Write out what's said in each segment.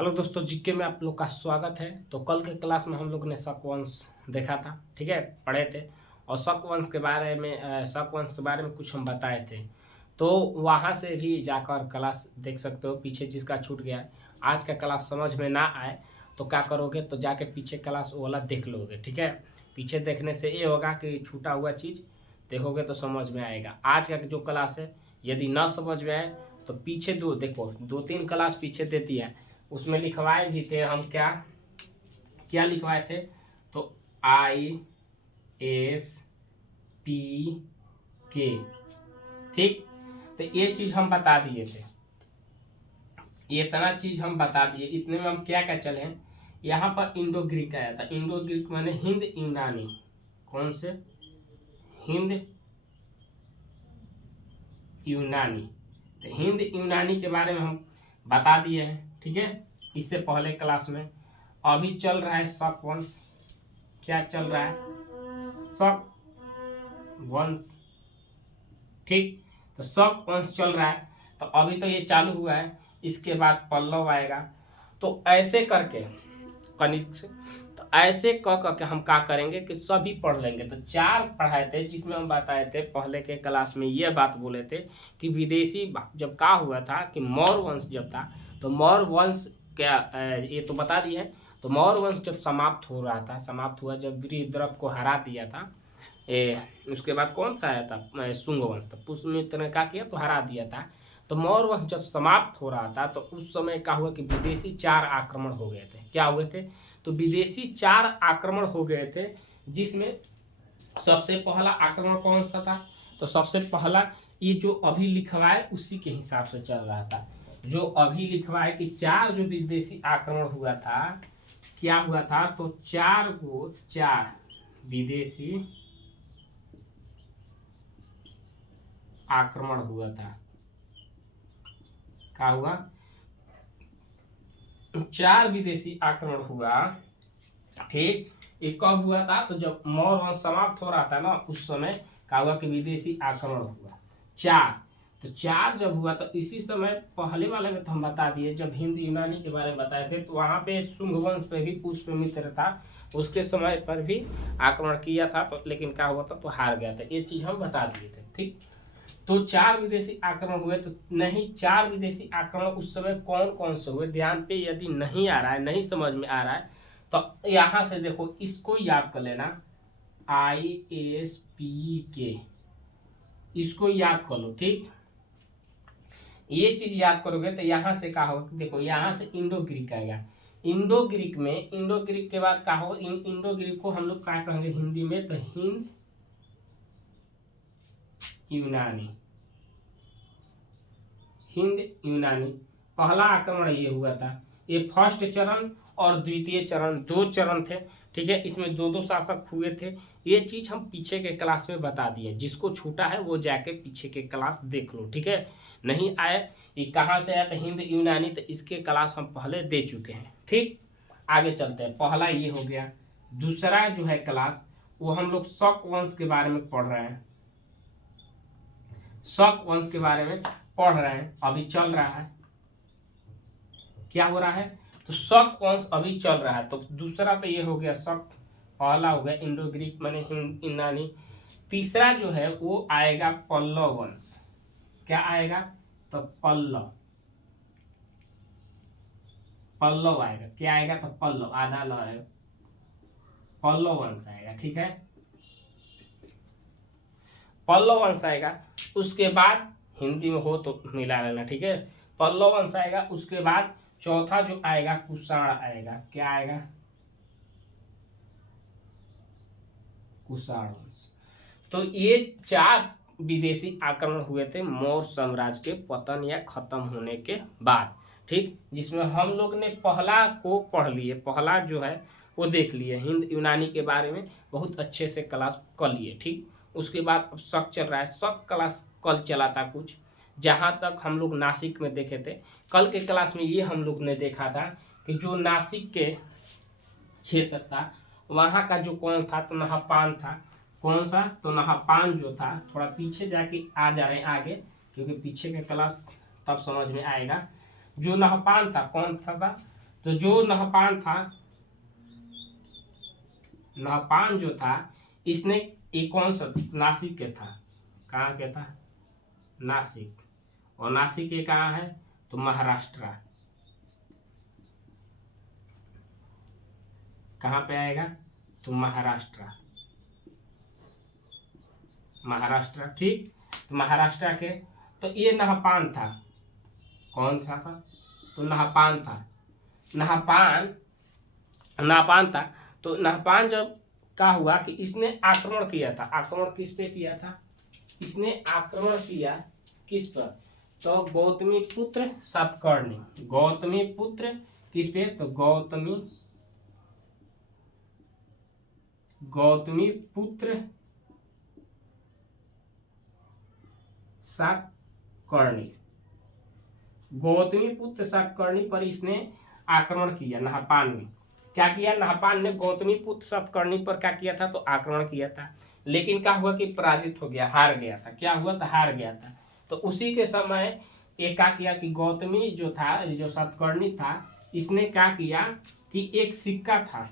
Hello दोस्तों, GK में आप लोग का स्वागत है। तो कल के क्लास में हम लोग ने शक वंश देखा था, ठीक है, पढ़े थे। और शक वंश के बारे में कुछ हम बताए थे। तो वहाँ से भी जाकर क्लास देख सकते हो, पीछे जिसका छूट गया है। आज का क्लास समझ में ना आए तो क्या करोगे, तो जाके पीछे क्लास वो वाला देख लोगे, ठीक है। पीछे देखने से ये होगा कि छूटा हुआ चीज़ देखोगे तो समझ में आएगा। आज का जो क्लास है, यदि ना समझ में आए तो पीछे देखो, 2-3 क्लास पीछे दे दिया है, उसमें लिखवाए भी थे हम। क्या क्या लिखवाए थे? तो ISPK, ठीक। तो ये चीज हम बता दिए थे, ये इतना चीज हम बता दिए। इतने में हम क्या क्या चले हैं, यहाँ पर इंडो ग्रीक आया था। इंडो ग्रीक माने हिंद यूनानी। कौन से? हिंद यूनानी। तो हिंद यूनानी के बारे में हम बता दिए हैं, ठीक है, इससे पहले क्लास में। अभी चल रहा है शक वंश। क्या चल रहा है? शक वंश, ठीक। तो शक वंश चल रहा है, तो अभी तो ये चालू हुआ है, इसके बाद पल्लव आएगा। तो ऐसे करके कनिष्क, तो ऐसे कह के हम क्या करेंगे कि सभी पढ़ लेंगे। तो 4 पढ़ाए थे, जिसमें हम बताए थे पहले के क्लास में ये बात बोले थे कि विदेशी जब का हुआ था कि मौर्य वंश जब था, तो मौर्य वंश क्या, ये तो बता दिया है। तो मौर्य वंश जब समाप्त हो रहा था, समाप्त हुआ जब बृहद्रथ को हरा दिया था, उसके बाद कौन सा आया था? शुंग वंश। तो पुष्यमित्र ने क्या किया, तो हरा दिया था। तो मौर्य वंश जब समाप्त हो रहा था, तो उस समय क्या हुआ कि विदेशी 4 आक्रमण हो गए थे। क्या हुए थे? तो विदेशी 4 आक्रमण हो गए थे, जिसमें सबसे पहला आक्रमण कौन सा था? तो सबसे पहला ये जो अभी लिखवा है उसी के हिसाब से चल रहा था। जो अभी लिखवा है कि 4 जो विदेशी आक्रमण हुआ था, क्या हुआ था? तो 4 विदेशी आक्रमण हुआ था। क्या हुआ? 4 विदेशी आक्रमण हुआ, ठीक। ये कब हुआ था? तो जब मौर्य वंश समाप्त हो रहा था ना, उस समय क्या हुआ कि विदेशी आक्रमण हुआ 4। तो 4 जब हुआ तो इसी समय पहले वाले में तो हम बता दिए, जब हिंद यूनानी के बारे में बताए थे, तो वहां पे शुंग वंश पे भी पुष्यमित्र था, उसके समय पर भी आक्रमण किया था, तो लेकिन क्या हुआ था, तो हार गया था। ये चीज हम बता दिए थे, ठीक। तो 4 विदेशी आक्रमण हुए। तो नहीं, 4 विदेशी आक्रमण उस समय कौन कौन से हुए, ध्यान पे यदि नहीं आ रहा है, नहीं समझ में आ रहा है, तो यहां से देखो, इसको याद कर लेना, ISPK, इसको याद कर लो, ठीक। ये चीज याद करोगे तो यहां से क्या होगा, देखो यहां से इंडो ग्रीक आएगा। इंडो ग्रीक में, इंडो ग्रीक के बाद क्या होगा, इंडो ग्रीक को हम लोग क्या कहेंगे हिंदी में? तो हिंद यूनानी। हिंद यूनानी पहला आक्रमण ये हुआ था। ये फर्स्ट चरण और द्वितीय चरण, 2 चरण थे, ठीक है। इसमें 2-2 शासक हुए थे। ये चीज हम पीछे के क्लास में बता दिए, जिसको छूटा है वो जाके पीछे के क्लास देख लो, ठीक है। नहीं आए, ये कहाँ से आया? तो हिंद यूनानी, तो इसके क्लास हम पहले दे चुके हैं, ठीक। आगे चलते हैं। पहला ये हो गया। दूसरा जो है क्लास, वो हम लोग शक वंश के बारे में पढ़ रहे हैं। शक वंश के बारे में पढ़ रहे हैं, अभी चल रहा है। क्या हो रहा है? तो शक वंश अभी चल रहा है। तो दूसरा तो ये हो गया शक, पहला हो गया इंडो ग्रीक माने यूनानी। तीसरा जो है वो आएगा पल्लव वंश। क्या आएगा? तो पल्लव, पल्लव आएगा। क्या आएगा? तो पल्लव, आधा ल आएगा, पल्लव वंश आएगा, ठीक है। पल्लव वंश आएगा। उसके बाद हिंदी में हो तो मिला लेना, ठीक है। पल्लव वंश आएगा। उसके बाद चौथा जो आएगा कुषाण आएगा। क्या आएगा? कुषाण वंश। तो ये 4 विदेशी आक्रमण हुए थे मौर्य साम्राज्य के पतन या खत्म होने के बाद, ठीक। जिसमें हम लोग ने पहला को पढ़ लिए, पहला जो है वो देख लिए, हिंद यूनानी के बारे में बहुत अच्छे से क्लास कर लिए, ठीक। उसके बाद अब शक चल रहा है। शक क्लास कल चला था कुछ, जहाँ तक हम लोग नासिक में देखे थे। कल के क्लास में ये हम लोग ने देखा था कि जो नासिक के क्षेत्र था, वहाँ का जो कौन था, तो नहपान था। कौन सा? तो नहपान जो था, थोड़ा पीछे जाके आ जा रहे हैं आगे, क्योंकि पीछे का क्लास तब समझ में आएगा। जो नहपान था, कौन था? तो जो नहपान था, नहपान जो था इसने, ये कौन सा, नासिक के था, कहाँ के था, नासिक, और नासिक ये कहाँ है, तो महाराष्ट्र, कहाँ पे आएगा, तो महाराष्ट्र, महाराष्ट्र, ठीक। तो महाराष्ट्र के, तो ये नहपान था, कौन सा था, तो नहपान था, नहपान, नहपान था। तो नहपान जब क्या हुआ कि इसने आक्रमण किया था, आक्रमण किस पे किया था, इसने आक्रमण किया किस पर, तो गौतमी पुत्र सातकर्णी, गौतमी पुत्र किस पे, तो गौतमी पुत्र सातकर्णी, गौतमी पुत्र सातकर्णी पर इसने आक्रमण किया। नहपान ने क्या किया, नहपान ने गौतमी पुत्र सातकर्णी पर क्या किया था, तो आक्रमण किया था। लेकिन क्या हुआ कि पराजित हो गया, हार गया था, क्या हुआ था, हार गया था। तो उसी के समय ये क्या किया कि गौतमी जो था, जो सातकर्णी था, इसने क्या किया कि एक सिक्का था,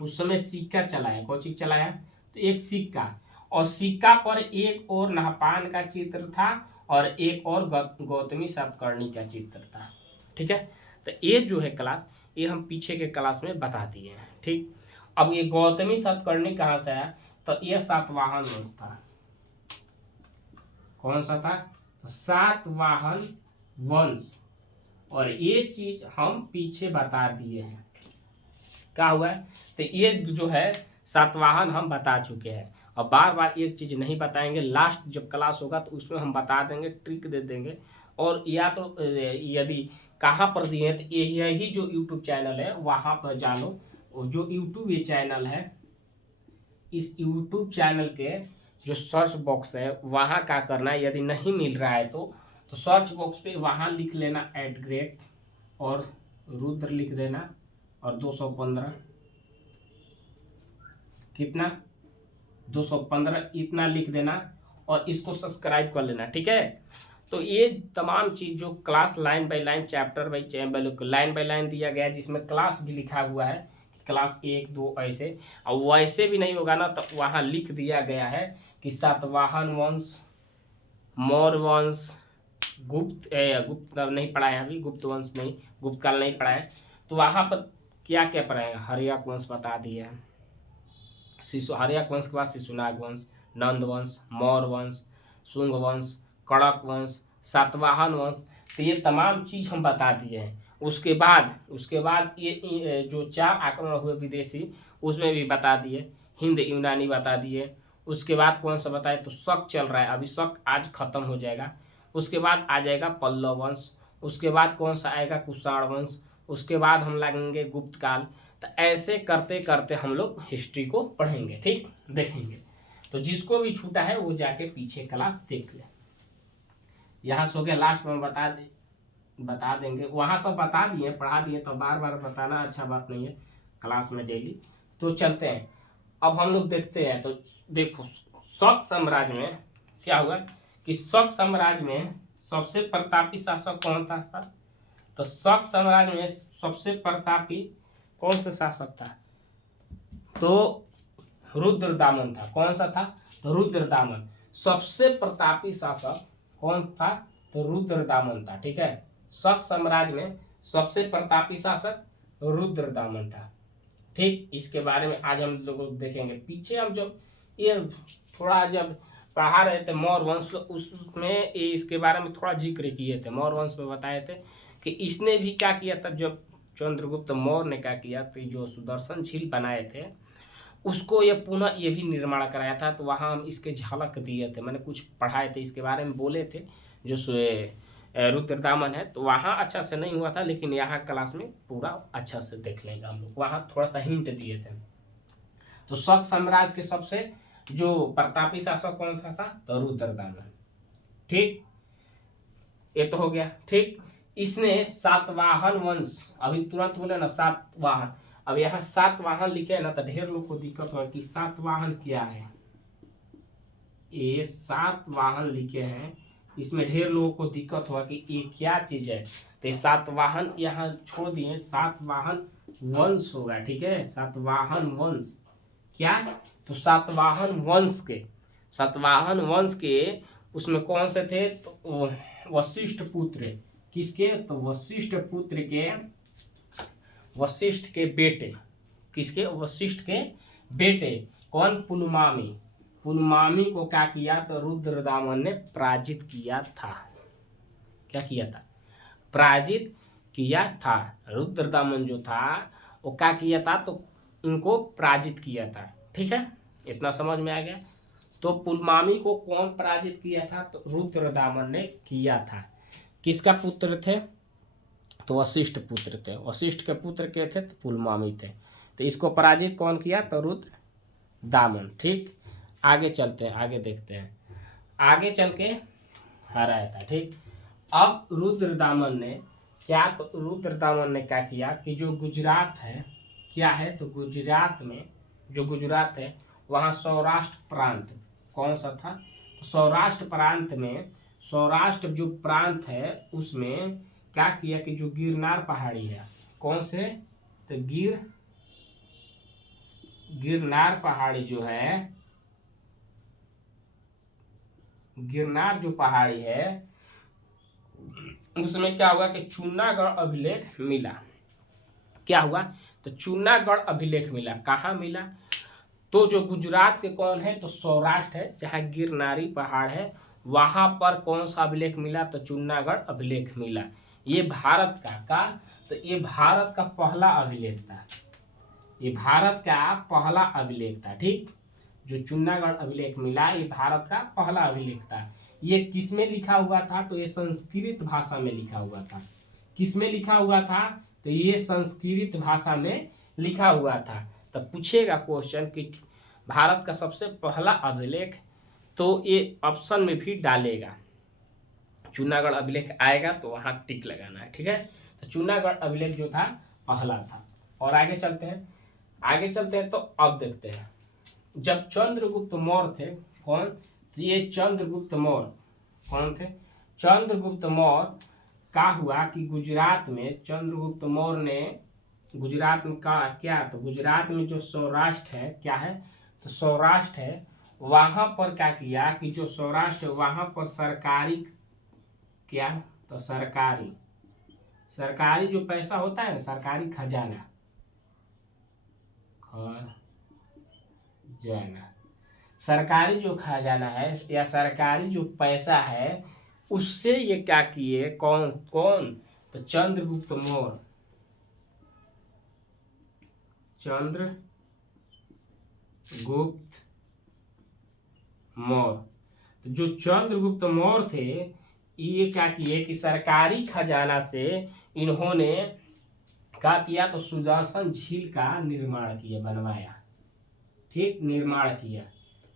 उस समय सिक्का चलाया, कौन चीज चलाया, तो एक सिक्का, और सिक्का पर एक और नहपान का चित्र था और एक और गौतमी सातकर्णी का चित्र था। ठीक है, तो ये जो है क्लास, ये हम पीछे के क्लास में बता दिए हैं। ठीक, अब ये गौतमी सातकर्णी कहाँ से आया, तो ये सातवाहन वंश था, कौन सा था, तो सातवाहन वंश, और ये चीज हम पीछे बता दिए हैं, क्या हुआ है, तो ये जो है सातवाहन हम बता चुके हैं। और बार बार एक चीज नहीं बताएंगे, लास्ट जब क्लास होगा तो उसमें हम बता देंगे, ट्रिक दे देंगे। और या तो यदि कहाँ पर दिए हैं, तो यही जो यूट्यूब चैनल है वहाँ पर जानो, जो यूट्यूब ये चैनल है, इस यूट्यूब चैनल के जो सर्च बॉक्स है वहाँ क्या करना है, यदि नहीं मिल रहा है तो सर्च बॉक्स पे वहाँ लिख लेना @ और रुद्र लिख देना, और 215, कितना, 215 इतना लिख देना, और इसको सब्सक्राइब कर लेना। ठीक है, तो ये तमाम चीज़ जो class line by line, chapter by line by line दिया गया है, जिसमें क्लास भी लिखा हुआ है, क्लास 1 2 ऐसे, और वैसे भी नहीं होगा ना तो वहाँ लिख दिया गया है कि सातवाहन वंश, मौर्य वंश, गुप्त नहीं पढ़ा है अभी, गुप्त वंश नहीं, गुप्त काल नहीं पढ़ा है, तो वहाँ पर क्या क्या पढ़ाएगा, हर्यक वंश बता दिए हैं, हर्यक वंश के बाद शिशुनाग वंश, नंद वंश, मौर्य वंश, शुंग वंश, कड़क वंश, सातवाहन वंश, तो ये तमाम चीज़ हम बता दिए हैं। उसके बाद ये जो 4 आक्रमण हुए विदेशी, उसमें भी बता दिए, हिंद यूनानी बता दिए। उसके बाद कौन सा बताए, तो शक चल रहा है अभी, शक आज खत्म हो जाएगा। उसके बाद आ जाएगा पल्लव वंश, उसके बाद कौन सा आएगा, कुषाण वंश, उसके बाद हम लगेंगे गुप्त काल। तो ऐसे करते करते हम लोग हिस्ट्री को पढ़ेंगे, ठीक, देखेंगे। तो जिसको भी छूटा है वो जाके पीछे क्लास देख ले। यहाँ से हो गया, लास्ट में बता देंगे, वहाँ सब बता दिए, पढ़ा दिए, तो बार बार बताना अच्छा बात नहीं है क्लास में डेली। तो चलते हैं, अब हम लोग देखते हैं। तो देखो, शक साम्राज्य में क्या हुआ कि शक साम्राज्य में सबसे प्रतापी शासक कौन था, तो शक साम्राज्य में सबसे प्रतापी कौन सा शासक था, तो रुद्रदामन था। कौन सा था, तो रुद्रदामन। सबसे प्रतापी शासक कौन था, तो रुद्रदामन था। ठीक है, शक साम्राज्य में सबसे प्रतापी शासक रुद्रदामन था। ठीक, इसके बारे में आज हम लोग देखेंगे। पीछे हम जब ये थोड़ा जब पढ़ा रहे थे मौर्य वंश, उसमें इसके बारे में थोड़ा जिक्र किए थे। मौर्य वंश में बताए थे कि इसने भी क्या किया था, जब चंद्रगुप्त मौर्य ने क्या किया, तो जो सुदर्शन झील बनाए थे उसको ये पुनः ये भी निर्माण कराया था। तो वहाँ हम इसके झलक दिए थे, मैंने कुछ पढ़ाए थे इसके बारे में, बोले थे जो रुद्रदामन है। तो वहाँ अच्छा से नहीं हुआ था, लेकिन यहाँ क्लास में पूरा अच्छा से देख लेंगे हम लोग। वहाँ थोड़ा सा हिंट दिए थे। तो शक साम्राज्य के सबसे जो प्रतापी शासक कौन सा था, तो रुद्रदामन। ठीक, ये तो हो गया। ठीक, इसने सातवाहन वंश, अभी तुरंत बोले ना सातवाहन, अब यहाँ सातवाहन लिखे है ना तो ढेर लोग को दिक्कत हो कि सातवाहन क्या है। ये सातवाहन लिखे हैं, इसमें ढेर लोगों को दिक्कत हुआ कि ये क्या चीज है। तो सातवाहन यहाँ छोड़ दिए, सातवाहन वंश होगा, ठीक है, सातवाहन वंश। क्या? तो सातवाहन वंश के उसमें कौन से थे? तो वशिष्ठ पुत्र। किसके? तो वशिष्ठ के बेटे। किसके? वशिष्ठ के बेटे। कौन? पुलमामी को क्या किया? तो रुद्रदामन ने पराजित किया था। क्या किया था? पराजित किया था। रुद्रदामन जो था वो क्या किया था? तो इनको पराजित किया था। ठीक है, इतना समझ में आ गया। तो पुलमामी को कौन पराजित किया था? तो रुद्रदामन ने किया था। किसका पुत्र थे? तो वशिष्ठ पुत्र थे। वशिष्ठ के पुत्र के थे तो पुलमामी थे। तो इसको पराजित कौन किया? तो रुद्रदामन। ठीक, आगे चलते हैं, आगे देखते हैं। आगे चल के हराया था। ठीक, अब रुद्रदामन ने क्या? तो रुद्रदामन ने क्या किया कि जो गुजरात है, क्या है? तो गुजरात में, जो गुजरात है वहाँ सौराष्ट्र प्रांत कौन सा था? तो सौराष्ट्र प्रांत में, सौराष्ट्र जो प्रांत है उसमें क्या किया कि जो गिरनार पहाड़ी है, कौन से? तो गिरनार पहाड़ी जो है, गिरनार जो पहाड़ी है उसमें क्या हुआ कि चूनागढ़ अभिलेख मिला। क्या हुआ? तो चूनागढ़ अभिलेख मिला। कहाँ मिला? तो जो गुजरात के कौन है? तो सौराष्ट्र है, जहाँ गिरनारी पहाड़ है, वहां पर कौन सा अभिलेख मिला? तो चूनागढ़ अभिलेख मिला। ये भारत का तो ये भारत का पहला अभिलेख था। ये भारत का पहला अभिलेख था। ठीक, जो चूनागढ़ अभिलेख मिला ये भारत का पहला अभिलेख था। ये किस में लिखा हुआ था? तो ये संस्कृत भाषा में लिखा हुआ था। किस में लिखा हुआ था? तो ये संस्कृत भाषा में लिखा हुआ था। तो पूछेगा क्वेश्चन कि भारत का सबसे पहला अभिलेख, तो ये ऑप्शन में भी डालेगा। चूनागढ़ अभिलेख आएगा तो वहां टिक लगाना है। ठीक है, तो चूनागढ़ अभिलेख जो था पहला था। और आगे चलते हैं तो अब देखते हैं जब चंद्रगुप्त मौर्य थे। कौन? तो ये चंद्रगुप्त मौर्य कौन थे? चंद्रगुप्त मौर्य का हुआ कि गुजरात में चंद्रगुप्त मौर्य ने गुजरात में का क्या? तो गुजरात में जो सौराष्ट्र है, क्या है? तो सौराष्ट्र है, वहां पर क्या किया कि जो सौराष्ट्र है वहां पर सरकारी, क्या? तो सरकारी जो पैसा होता है, सरकारी खजाना सरकारी जो खजाना है या सरकारी जो पैसा है उससे ये क्या किए? कौन? तो चंद्रगुप्त मौर्य। तो जो चंद्रगुप्त मौर्य थे ये क्या किए कि सरकारी खजाना से इन्होंने क्या किया? तो सुदर्शन झील का निर्माण किया, बनवाया। ठीक, निर्माण किया।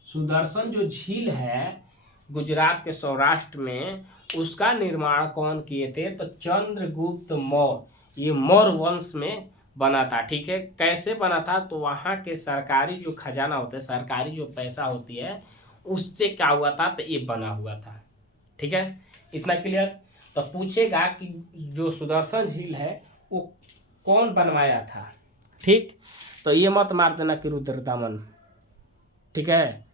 सुदर्शन जो झील है गुजरात के सौराष्ट्र में, उसका निर्माण कौन किए थे? तो चंद्रगुप्त मौर्य। ये मौर्य वंश में बना था। ठीक है, कैसे बना था? तो वहाँ के सरकारी जो खजाना होता है, सरकारी जो पैसा होती है, उससे क्या हुआ था? तो ये बना हुआ था। ठीक है, इतना क्लियर। तो पूछेगा कि जो सुदर्शन झील है वो कौन बनवाया था? ठीक, तो ये मत मार देना कि रुद्रदामन। ठीक है,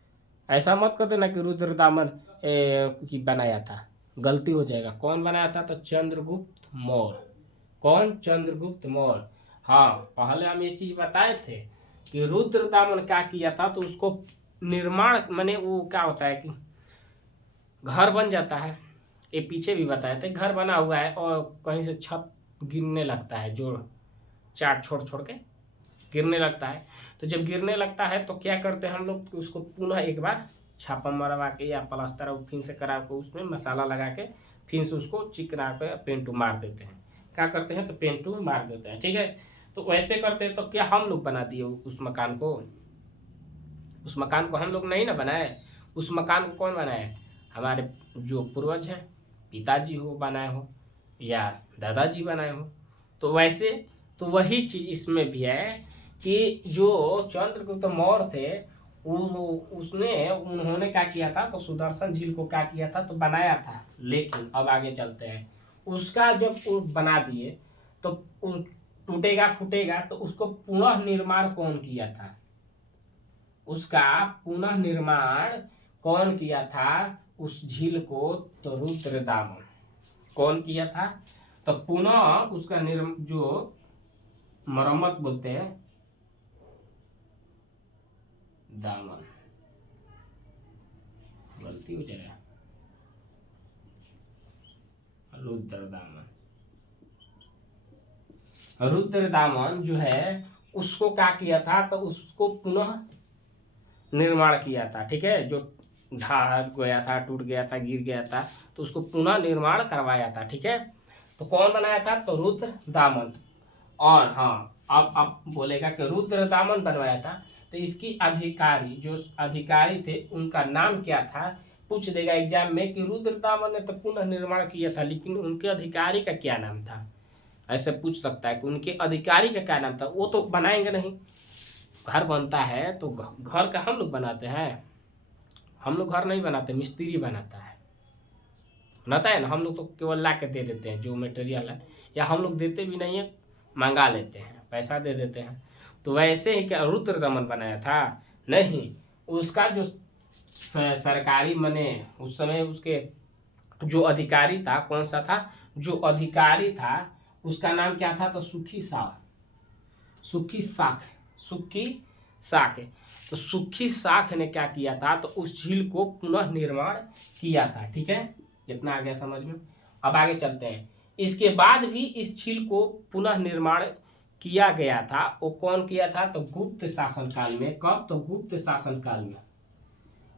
ऐसा मत कर देना कि रुद्रदामन की बनाया था, गलती हो जाएगा। कौन बनाया था? तो चंद्रगुप्त मौर्य। कौन? चंद्रगुप्त मौर्य। हाँ, पहले हम ये चीज बताए थे कि रुद्रदामन क्या किया था, तो उसको निर्माण माने वो क्या होता है कि घर बन जाता है। ये पीछे भी बताए थे, घर बना हुआ है और कहीं से छत गिरने लगता है, जो चार छोड़ के गिरने लगता है। तो जब गिरने लगता है तो क्या करते हैं हम लोग? तो उसको पुनः एक बार छापा मरवा के या प्लास्टर फिर से करा के उसमें मसाला लगा के फिर से उसको चिकना के पेंटू मार देते हैं। क्या करते हैं? तो पेंटू मार देते हैं। ठीक है, तो वैसे करते हैं। तो क्या हम लोग बना दिए उस मकान को? उस मकान को हम लोग नहीं ना बनाए। उस मकान को कौन बनाए? हमारे जो पूर्वज हैं, पिताजी हो बनाए हो या दादाजी बनाए हो। तो वैसे तो वही चीज इसमें भी है कि जो चंद्रगुप्त मौर्य थे उन्होंने क्या किया था, तो सुदर्शन झील को क्या किया था, तो बनाया था। लेकिन अब आगे चलते हैं, उसका जब वो बना दिए तो टूटेगा फूटेगा, तो उसको पुनः निर्माण कौन किया था, उसका पुनः निर्माण कौन किया था उस झील को, तो रुद्रदामन कौन किया था। तो पुनः उसका जो मरम्मत बोलते हैं, दामन, गलती हो जाएगा, रुद्रदामन, रुद्रदामन जो है उसको क्या किया था, तो उसको पुनः निर्माण किया था। ठीक है, जो ढह गया था, टूट गया था, गिर गया था, तो उसको पुनः निर्माण करवाया था। ठीक है, तो कौन बनाया था, तो रुद्रदामन। और हाँ, अब बोलेगा कि रुद्रदामन बनवाया था, तो इसकी अधिकारी जो अधिकारी थे उनका नाम क्या था, पूछ देगा एग्जाम में कि रुद्रदामन ने तो पुनः निर्माण किया था, लेकिन उनके अधिकारी का क्या नाम था, ऐसे पूछ सकता है कि उनके अधिकारी का क्या नाम था। वो तो बनाएंगे नहीं, घर बनता है तो घर का हम लोग बनाते हैं, हम लोग घर नहीं बनाते, मिस्त्री बनाता है ना। हम लोग तो केवल ला के दे देते हैं जो मटेरियल है, या हम लोग देते भी नहीं है, मंगा लेते हैं, पैसा दे देते हैं। तो वैसे ही क्या रुद्रदमन बनाया था, नहीं, उसका जो सरकारी मने उस समय उसके जो अधिकारी था, कौन सा था, जो अधिकारी था उसका नाम क्या था, तो सुखी साख। तो सुखी साख ने क्या किया था, तो उस झील को पुनः निर्माण किया था। ठीक है, इतना आ गया समझ में। अब आगे चलते हैं, इसके बाद भी इस झील को पुनः निर्माण किया गया था, वो कौन किया था, तो गुप्त शासन काल में। कब, तो गुप्त शासन काल में।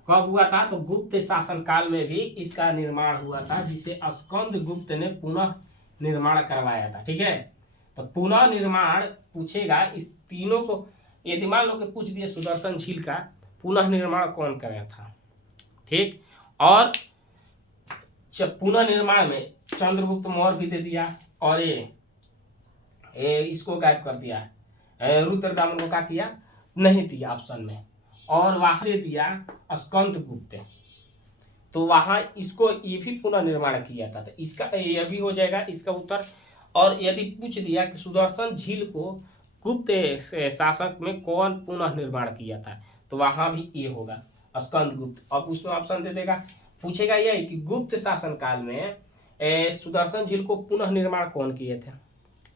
कब हुआ था, तो गुप्त शासन काल में भी इसका निर्माण हुआ था, जिसे स्कंद गुप्त ने पुनः निर्माण करवाया था। ठीक है, तो पुनः निर्माण पूछेगा इस तीनों को, यदि मान लो कि पूछ दिए सुदर्शन झील का पुनः निर्माण कौन कराया था। ठीक, और पुनः निर्माण में चंद्रगुप्त मौर्य भी दे दिया, और ये इसको गायब कर दिया, रुद्रदामन को क्या किया, नहीं दिया ऑप्शन में, और वहां दे दिया स्कंद गुप्त, तो वहां इसको ये भी पुनः निर्माण किया था। तो इसका ये भी हो जाएगा इसका उत्तर। और यदि पूछ दिया कि सुदर्शन झील को गुप्त शासक में कौन पुनः निर्माण किया था, तो वहां भी ये होगा स्कंद गुप्त। अब उसमें ऑप्शन दे देगा, पूछेगा यही कि गुप्त शासन काल में सुदर्शन झील को पुनः निर्माण कौन किए थे।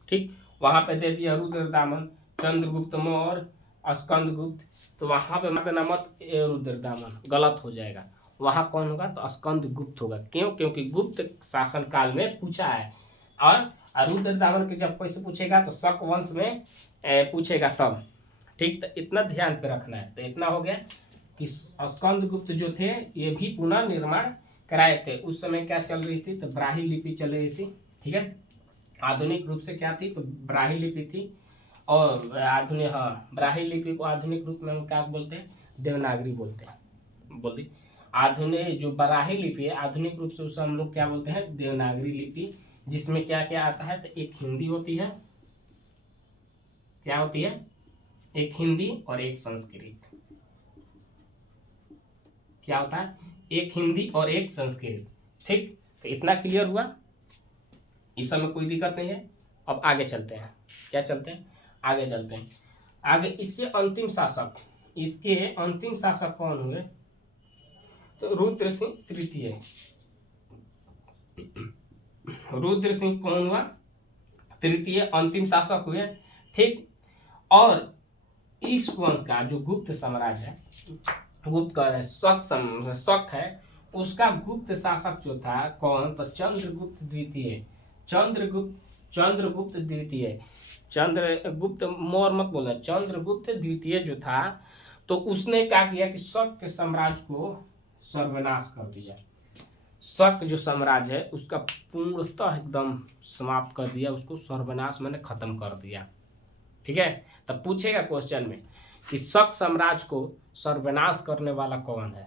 ठीक, वहां पे दे दिया रुद्रदामन, चंद्रगुप्त मौर्य, स्कंद गुप्त, तो वहां पे मत रुद्रदामन, गलत हो जाएगा। वहां कौन होगा, तो स्कंद गुप्त होगा। क्यों, क्योंकि गुप्त शासन काल में पूछा है, और रुद्रदामन के जब पैसे पूछेगा तो शक वंश में पूछेगा तब। ठीक, तो इतना ध्यान पे रखना है। तो इतना हो गया कि स्कंद गुप्त जो थे ये भी पुनः निर्माण कराए थे। उस समय क्या चल रही थी, तो ब्राह्मी लिपि चल रही थी। ठीक है, आधुनिक रूप से क्या थी, तो ब्राह्मी लिपि थी, और आधुनिक, हाँ, ब्राह्मी लिपि को आधुनिक रूप में हम क्या बोलते हैं, देवनागरी बोलते हैं। बोलिए, आधुनिक जो ब्राह्मी लिपि है आधुनिक रूप से उसे हम लोग क्या बोलते हैं, देवनागरी लिपि, जिसमें क्या क्या आता है, तो एक हिंदी होती है, क्या होती है, एक हिंदी और एक संस्कृत। क्या होता है, एक हिंदी और एक संस्कृत। ठीक, तो इतना क्लियर हुआ, इस समय कोई दिक्कत नहीं है। अब आगे चलते हैं, क्या चलते हैं, आगे चलते हैं। आगे इसके अंतिम शासक कौन हुए, तो रुद्र सिंह तृतीय। रुद्र सिंह कौन हुआ, तृतीय अंतिम शासक हुए। ठीक, और इस वंश का जो गुप्त साम्राज्य है, गुप्त का शक है, उसका गुप्त शासक जो था कौन, तो चंद्रगुप्त द्वितीय। चंद्रगुप्त द्वितीय, चंद्रगुप्त मौर्य मत बोलना, चंद्रगुप्त द्वितीय जो था, तो उसने क्या किया कि शक के साम्राज्य को सर्वनाश कर दिया। शक जो साम्राज्य है उसका पूर्णतः एकदम समाप्त कर दिया, उसको सर्वनाश मैंने खत्म कर दिया। ठीक है, तब पूछेगा क्वेश्चन में कि शक साम्राज्य को सर्वनाश करने वाला कौन है,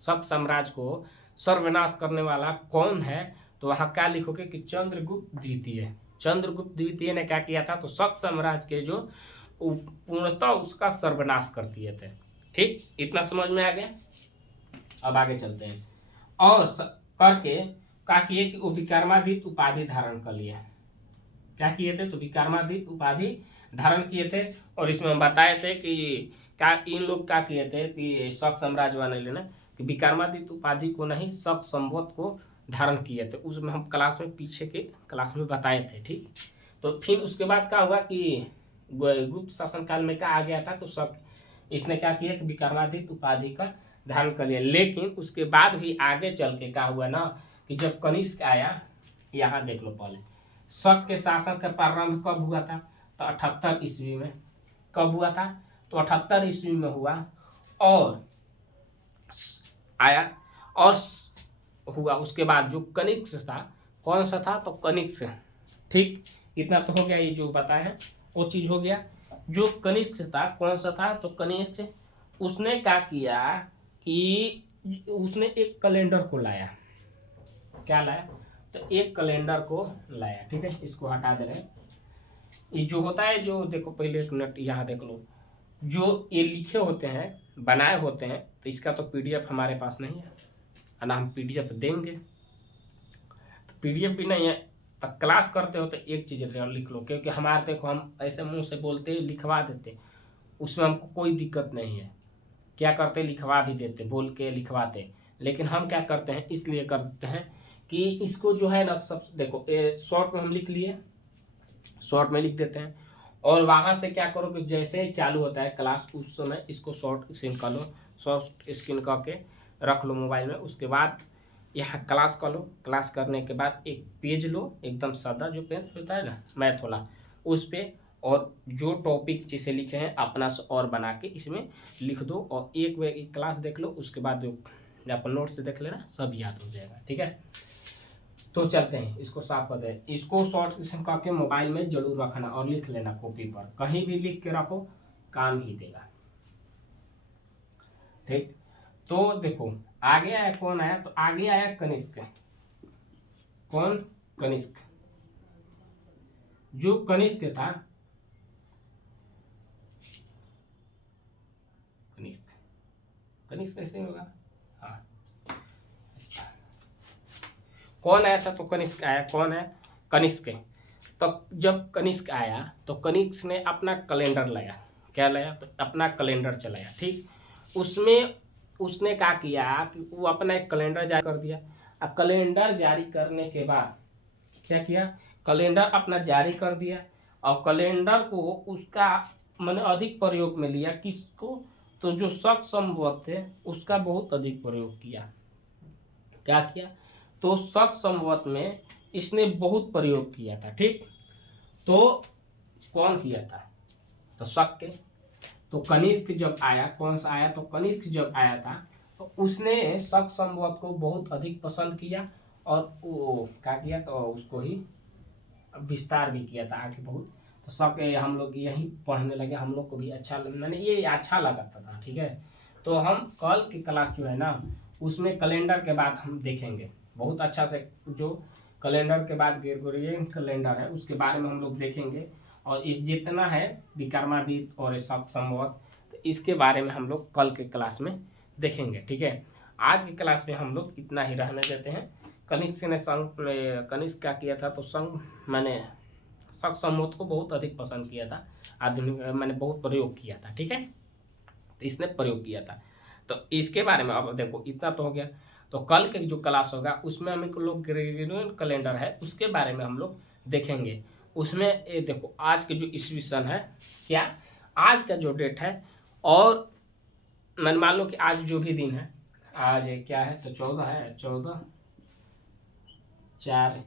शक साम्राज्य को सर्वनाश करने वाला कौन है, तो वहाँ क्या लिखोगे कि चंद्रगुप्त द्वितीय। चंद्रगुप्त द्वितीय ने क्या किया था, तो शक साम्राज्य के जो पूर्णतः उसका सर्वनाश कर दिए थे। ठीक, इतना समझ में आ गया। अब आगे चलते हैं। और करके क्या किए कि वो विक्रमादित्य उपाधि धारण कर लिया। क्या किए थे? तो विक्रमादित्य उपाधि धारण किए थे। और इसमें हम बताए थे कि क्या इन लोग क्या किए थे कि शक साम्राज्य वाले लेना कि विक्रमादित्य उपाधि को नहीं शक संवत को धारण किए थे। उसमें हम क्लास में पीछे के क्लास में बताए थे। ठीक, तो फिर उसके बाद क्या हुआ कि गुप्त शासन काल में क्या आ गया था, तो शक इसने क्या किया कि विक्रमादित्य उपाधि का धारण कर लिया। लेकिन उसके बाद भी आगे चल के क्या हुआ ना कि जब कनिष्क आया, यहाँ देख लो पहले शक के शासन का प्रारंभ कब हुआ था? तो 78 ईस्वी में। कब हुआ था? तो 78 ईस्वी में हुआ। और आया और हुआ उसके बाद जो कनिष्क था, कौन सा था? तो कनिष्क। ठीक, इतना तो हो गया, ये जो बताया है वो चीज हो गया। जो कनिष्क था कौन सा था? तो कनिष्क उसने क्या किया कि उसने एक कैलेंडर को लाया। क्या लाया? तो एक कैलेंडर को लाया। ठीक है, इसको हटा दे रहे हैं। ये जो होता है, जो देखो पहले एक मिनट यहाँ देख लो, जो ये लिखे होते हैं, बनाए होते हैं, तो इसका तो पीडीएफ हमारे पास नहीं है, ना हम पीडीएफ देंगे। तो पीडीएफ भी नहीं है, तो क्लास करते हो तो एक चीज़ लिख लो, क्योंकि हमारे देखो हम ऐसे मुंह से बोलते लिखवा देते, उसमें हमको कोई दिक्कत नहीं है। क्या करते? लिखवा भी देते, बोल के लिखवाते। लेकिन हम क्या करते हैं, इसलिए करते हैं कि इसको जो है ना सब देखो शॉर्ट में हम लिख लिए, शॉर्ट में लिख देते हैं। और वहाँ से क्या करो कि जैसे ही चालू होता है क्लास, उस समय इसको शॉर्ट स्क्रीन कर लो, शॉर्ट स्क्रीन करके रख लो मोबाइल में। उसके बाद यहाँ क्लास कर लो। क्लास करने के बाद एक पेज लो, एकदम सादा जो पेज होता है ना मैथ वाला, उस पर और जो टॉपिक जिसे लिखे हैं अपना से और बना के इसमें लिख दो। और एक बार एक क्लास देख लो, उसके बाद जो अपन नोट से देख लेना, सब याद हो जाएगा। ठीक है, तो चलते हैं, इसको साफ कर दें। इसको शॉर्ट करके मोबाइल में जरूर रखना और लिख लेना कॉपी पर, कहीं भी लिख के रखो, काम ही देगा। ठीक, तो देखो आगे आया कौन आया? तो आगे आया कनिष्क। कौन? कनिष्क। जो कनिष्क था, कनिष्क, कनिष्क कैसे होगा? हाँ, कौन आया था? तो कनिष्क आया। कौन है? कनिष्क। तो जब कनिष्क आया तो कनिष्क ने अपना कैलेंडर लाया। क्या लाया? तो अपना कैलेंडर चलाया। ठीक, उसमें उसने क्या किया कि वो अपना एक कैलेंडर जारी कर दिया। अब कैलेंडर जारी करने के बाद क्या किया? कैलेंडर अपना जारी कर दिया और कैलेंडर को उसका मैंने अधिक प्रयोग में लिया। किसको? तो जो शक संवत थे उसका बहुत अधिक प्रयोग किया। क्या किया? तो शक संवत में इसने बहुत प्रयोग किया था। ठीक, तो कौन किया था? तो शक के। तो कनिष्क जब आया, कौन सा आया? तो कनिष्क जब आया था तो उसने शक संवत को बहुत अधिक पसंद किया और वो क्या किया? तो उसको ही विस्तार भी किया था आगे बहुत। तो शक हम लोग यही पढ़ने लगे, हम लोग को भी अच्छा मैंने ये अच्छा लगा था। ठीक है, तो हम कल की क्लास जो है ना उसमें कैलेंडर के बाद हम देखेंगे बहुत अच्छा से। जो कैलेंडर के बाद ग्रेगोरियन कैलेंडर है उसके बारे में हम लोग देखेंगे। और इस जितना है विक्रमादित्य और शक संवत, तो इसके बारे में हम लोग कल के क्लास में देखेंगे। ठीक है, आज की क्लास में हम लोग इतना ही रहने देते हैं। कनिष्क ने कनिष्क क्या किया था? तो मैंने शक संवत को बहुत अधिक पसंद किया था, आधुनिक मैंने बहुत प्रयोग किया था। ठीक है, तो इसने प्रयोग किया था। तो इसके बारे में अब देखो इतना तो हो गया। तो कल के जो क्लास होगा उसमें हम लोग ग्रेगोरियन कैलेंडर है उसके बारे में हम लोग देखेंगे। उसमें ये देखो आज के जो ईस्वी सन है, क्या आज का जो डेट है, और मैं मान लो कि आज जो भी दिन है, आज क्या है? तो 14 है, 14 4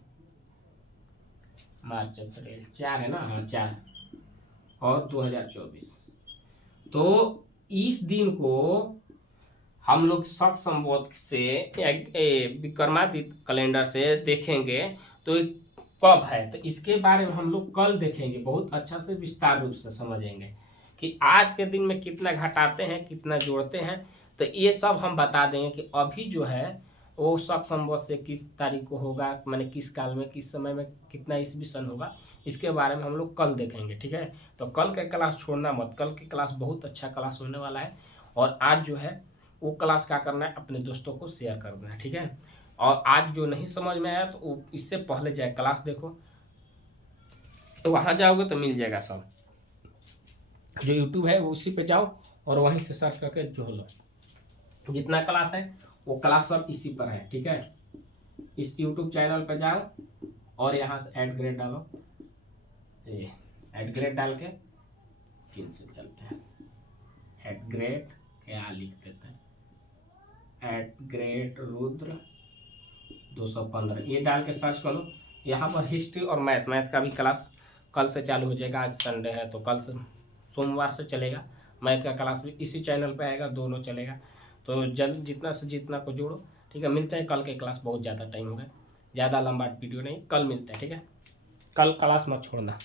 मार्च अप्रैल 4 है ना? हाँ 4 और 2024। तो इस दिन को हम लोग शक संवत से विक्रमादित्य कैलेंडर से देखेंगे। तो ये कब है? तो इसके बारे में हम लोग कल देखेंगे, बहुत अच्छा से विस्तार रूप से समझेंगे कि आज के दिन में कितना घटाते हैं कितना जोड़ते हैं। तो ये सब हम बता देंगे कि अभी जो है वो शक संवत से किस तारीख को होगा, मैंने किस काल में किस समय में कितना ईस्वी सन होगा, इसके बारे में हम लोग कल देखेंगे। ठीक है, तो कल का क्लास छोड़ना मत, कल की क्लास बहुत अच्छा क्लास होने वाला है। और आज जो है वो क्लास क्या करना है, अपने दोस्तों को शेयर कर देना है, ठीक है। और आज जो नहीं समझ में आया तो इससे पहले जाए क्लास देखो, तो वहाँ जाओगे तो मिल जाएगा सब, जो यूट्यूब है उसी पे जाओ और वहीं से सर्च करके जो लो, जितना क्लास है वो क्लास सब इसी पर है, ठीक है। इस यूट्यूब चैनल पर जाओ और यहाँ से ऐड ग्रेड डालो, ये ऐड ग्रेड डाल के फिर से चलते हैं, ऐड ग्रेड क्या लिख देते हैं, ऐड ग्रेड रुद्र 215 ये डाल के सर्च करो। यहाँ पर हिस्ट्री और मैथ का भी क्लास कल से चालू हो जाएगा, आज संडे है तो कल से सोमवार से चलेगा। मैथ का क्लास भी इसी चैनल पे आएगा, दोनों चलेगा। तो जल्द जितना से जितना को जोड़ो, ठीक है। मिलते हैं कल के क्लास, बहुत ज़्यादा टाइम हो गया, ज़्यादा लंबा वीडियो नहीं, कल मिलते हैं, ठीक है। कल क्लास मत छोड़ना।